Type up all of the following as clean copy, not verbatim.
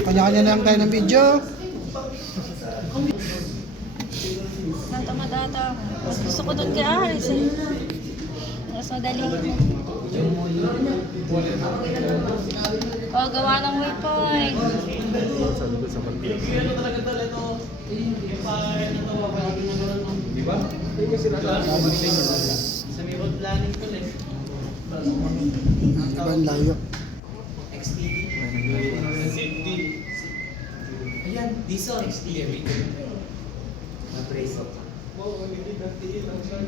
Kanya-kanya na lang tayo ng video. Natamad ata ako. Mas gusto ko doon kay Aris eh. Mas madali. O, gawa ng waypoint. Sabi ko sa pag-ibig. Di ba? Hindi kasi sa may road planning ko eh. Ibang layo. Safety. Ayan, diesel. XTV. Na-brace up. Oo, hindi dati lang siya.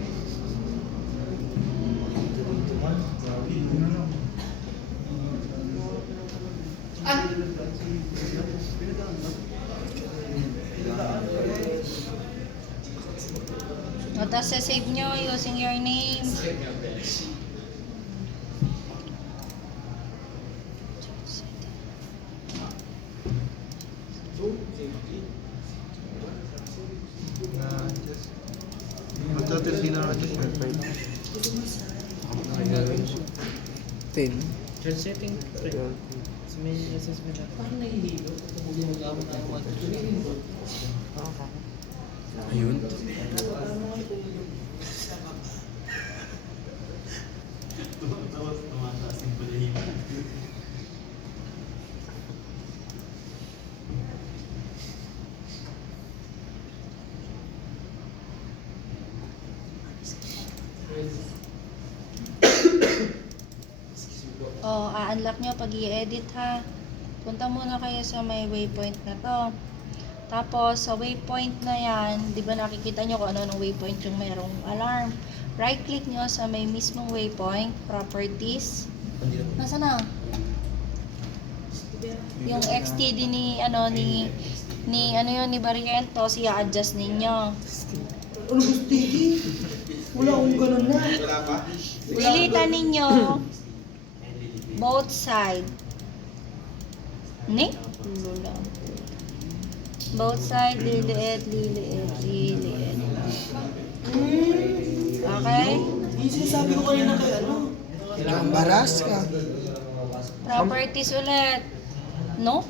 O, tapos save nyo using your name. Ten. Job setting. Sa may assessment na. Parang nahihilo. Hindi mag-aamon na ako. Ayun. Tumataas yung balahibo. O, a-unlock nyo pag i-edit ha. Punta muna kayo sa may waypoint na to. Tapos, sa waypoint na yan, di ba nakikita nyo kung ano ng waypoint yung merong alarm. Right click nyo sa may mismong waypoint, properties. Nasa na? Yung XTD ni Barrientos, i-adjust ninyo. Ano gusto dito? Wala akong ganun na. Pilitan ninyo both side. Ni? Lula. Both side, liliit. Okay? Easy, sabi ko kanina kay ano? Embaras ka. Properties ulit. No?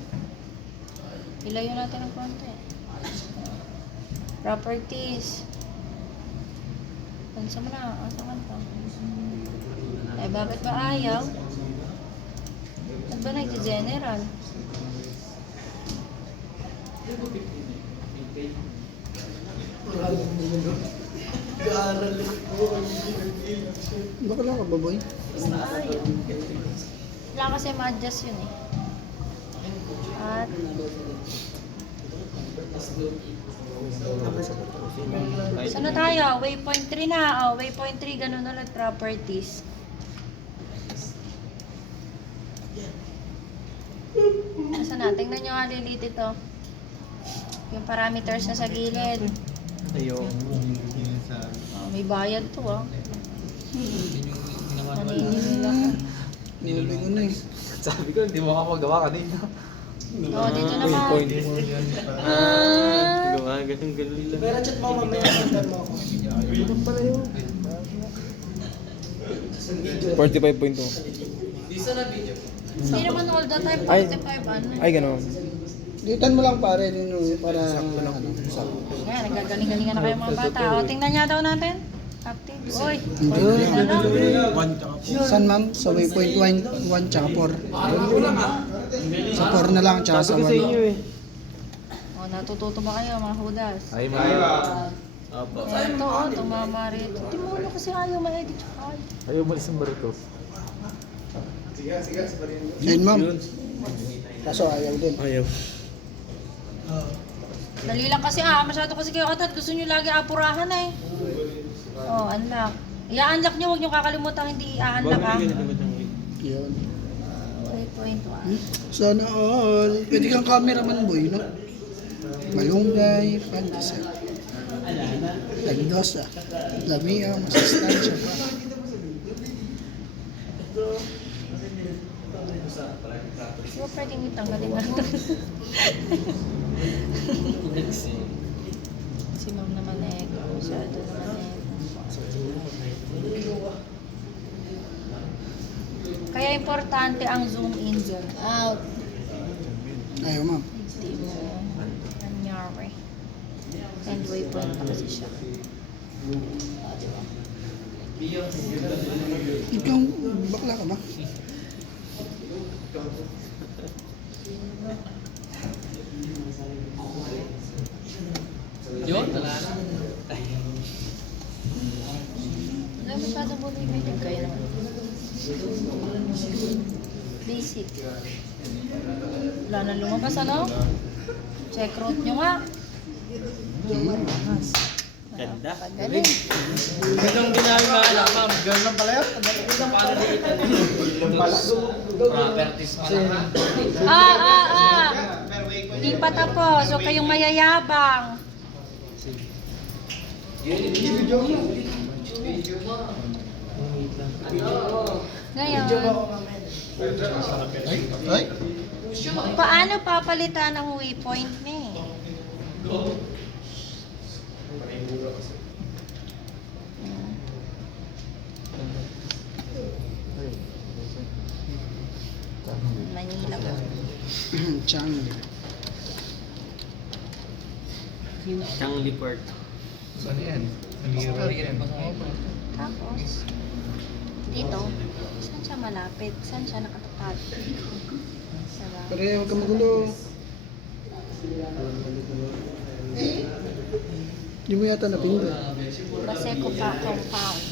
Ilayo natin ng konti. Properties. Saan mo na? Saan ka? Eh, bakit ba ayaw? Ba't ba nag-general? Baka lang ka ba, boy? Ayaw. Wala kasi ma-adjust yun eh. At saan na tayo? Waypoint 3 na. Oh, waypoint 3, ganun ulit. Properties. Saan na? Tingnan nyo nga lilit ito. Yung parameters na sa gilid. Ayun. Oh, may bayad to ah. Naninigil ako. Nilulay ko na eh. Sabi ko, hindi mo makapagawa kanina. Oh, dito naman. Gawa, ganun lang. Pero chat mo mamaya sundan mo ako. Ano pala yun? 45.2. Hindi naman all the time, Ay. 45 ano. Ay, gano'n. Ditan mo lang pare, para ano, Yan, nagagaling-galingan na kayo mga bata. O, tingnan niya daw natin. Active. Uy, Hindi. ano? Saan ma'am? Sa waypoint 1 tsaka 4. Sa 4 na lang tsaka sa 1. O, natututo ba kayo mga hudas? Ay, mga. Opo. Ito, tumama rito. Timulo kasi ayaw ma-edit. Ay. Ayaw mo isang barito. Yan ma'am. Kaso ayaw din. Ayaw. Dali lang kasi masyado kasi kayo katat. Gusto nyo lagi apurahan eh. Oh, unlock. I-unlock nyo, huwag nyo kakalimutan hindi i-unlock ha. Yun. Waypoint 1. Sana all. Pwede kang cameraman boy, no? Malunggay, pandesal. Tagdos ah. Lamia, masustansya pa. Di ba pwedeng itanggalin natin? Si ma'am naman eh. Masyado naman eh. Kaya importante ang zoom in, zoom out. Ayaw, ma'am. Hindi mo nangyari. And waypoint na kasi siya. Ikaw, bakla ka ba? Yun, wala na. Wala masyadong bumibili kayo naman. Basic. Wala na lumabas, ano? Check route nyo nga. Ganda. Pagaling. Ganun ginamit mga anak, ma'am. Ganun pala yun. Paano dito? Properties pa lang. Hindi pa tapos. Huwag kayong mayayabang. Ngayon, Ay? paano papalitan ang waypoint ni? Manila ba? Chang. Changi Port. Saan yan? Tapos, dito, saan siya malapit? Saan siya nakatapat? Sarap. Pero huwag ka magulo. Hindi mo yata napindot. Baseco pa compound.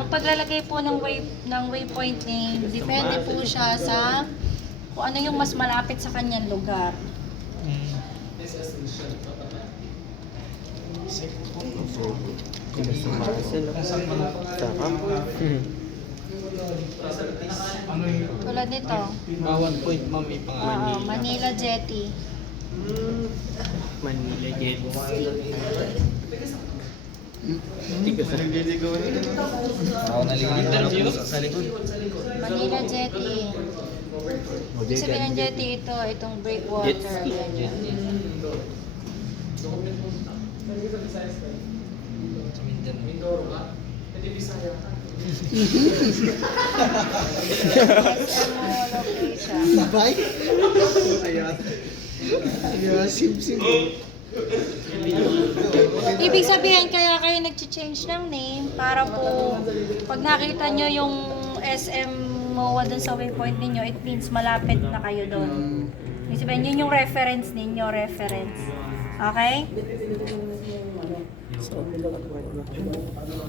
Ang paglalagay po ng waypoint name, depende po siya sa kung ano yung mas malapit sa kanyang lugar. Tulad nito, One point, ma'am, may pangalan. Manila Jetty. Manila Jet. Ako naliligo sa likod. Manila Jetty. Ibig sabihin ng jetty ito, itong breakwater. Ganyan. location. Bye? Kaya sim-sim. Ibig sabihin, kaya kayo nag-change ng name para po pag nakita nyo yung SM MOA dun sa waypoint ninyo, it means malapit na kayo doon. Ibig sabihin, yun yung reference ninyo, reference. Okay?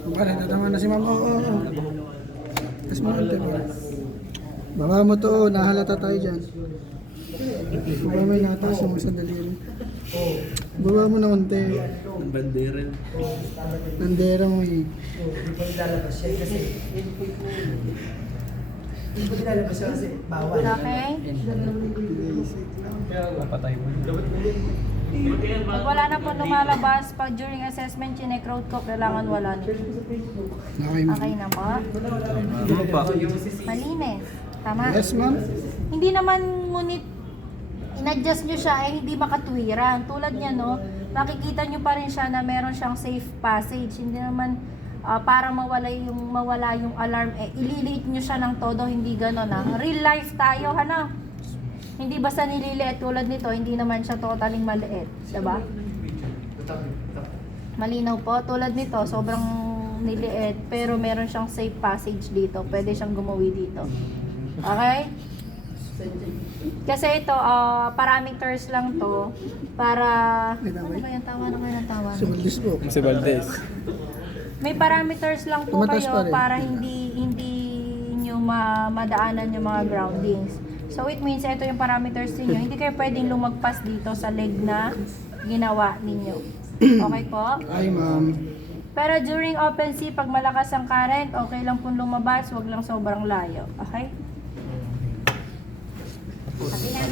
Baka natatawa na si mama. Oo. Tapos mo ulit. Baba mo to, nahalata tayo dyan. Baba may nataas mo sa daliri. Baba mo na unti. Ang banderal. Nandera mo eh. Okay? Papatay mo. Pag wala na po lumalabas, pag during assessment, chinek-road ko, kailangan wala nito. Okay, ma'am. Okay na po? Ano pa? Malinis. Tama? Yes, ma'am. Hindi naman ngunit in-adjust nyo siya ay hindi makatwiran. Tulad niya, no, makikita nyo pa rin siya na meron siyang safe passage. Hindi naman para mawala yung alarm, ililiit nyo siya ng todo, hindi gano'n na. Real life tayo, hana. Hindi basta nililiit tulad nito, hindi naman siya totaling maliit. Diba? Malinaw po. Tulad nito, sobrang niliit, pero meron siyang safe passage dito. Pwede siyang gumawi dito. Okay? Kasi ito, parameters lang to para... Ano ba yung tawa na kayo ng tawa? Si Valdez po. Si Valdez. May parameters lang po Tumatas pa kayo rin. para hindi nyo madaanan yung mga groundings. So it means ito yung parameters niyo. Hindi kayo pwedeng lumagpas dito sa leg na ginawa ninyo. Okay po? Ay, ma'am. Pero during open sea, pag malakas ang current, okay lang pong lumabas, wag lang sobrang layo. Okay? Happy na?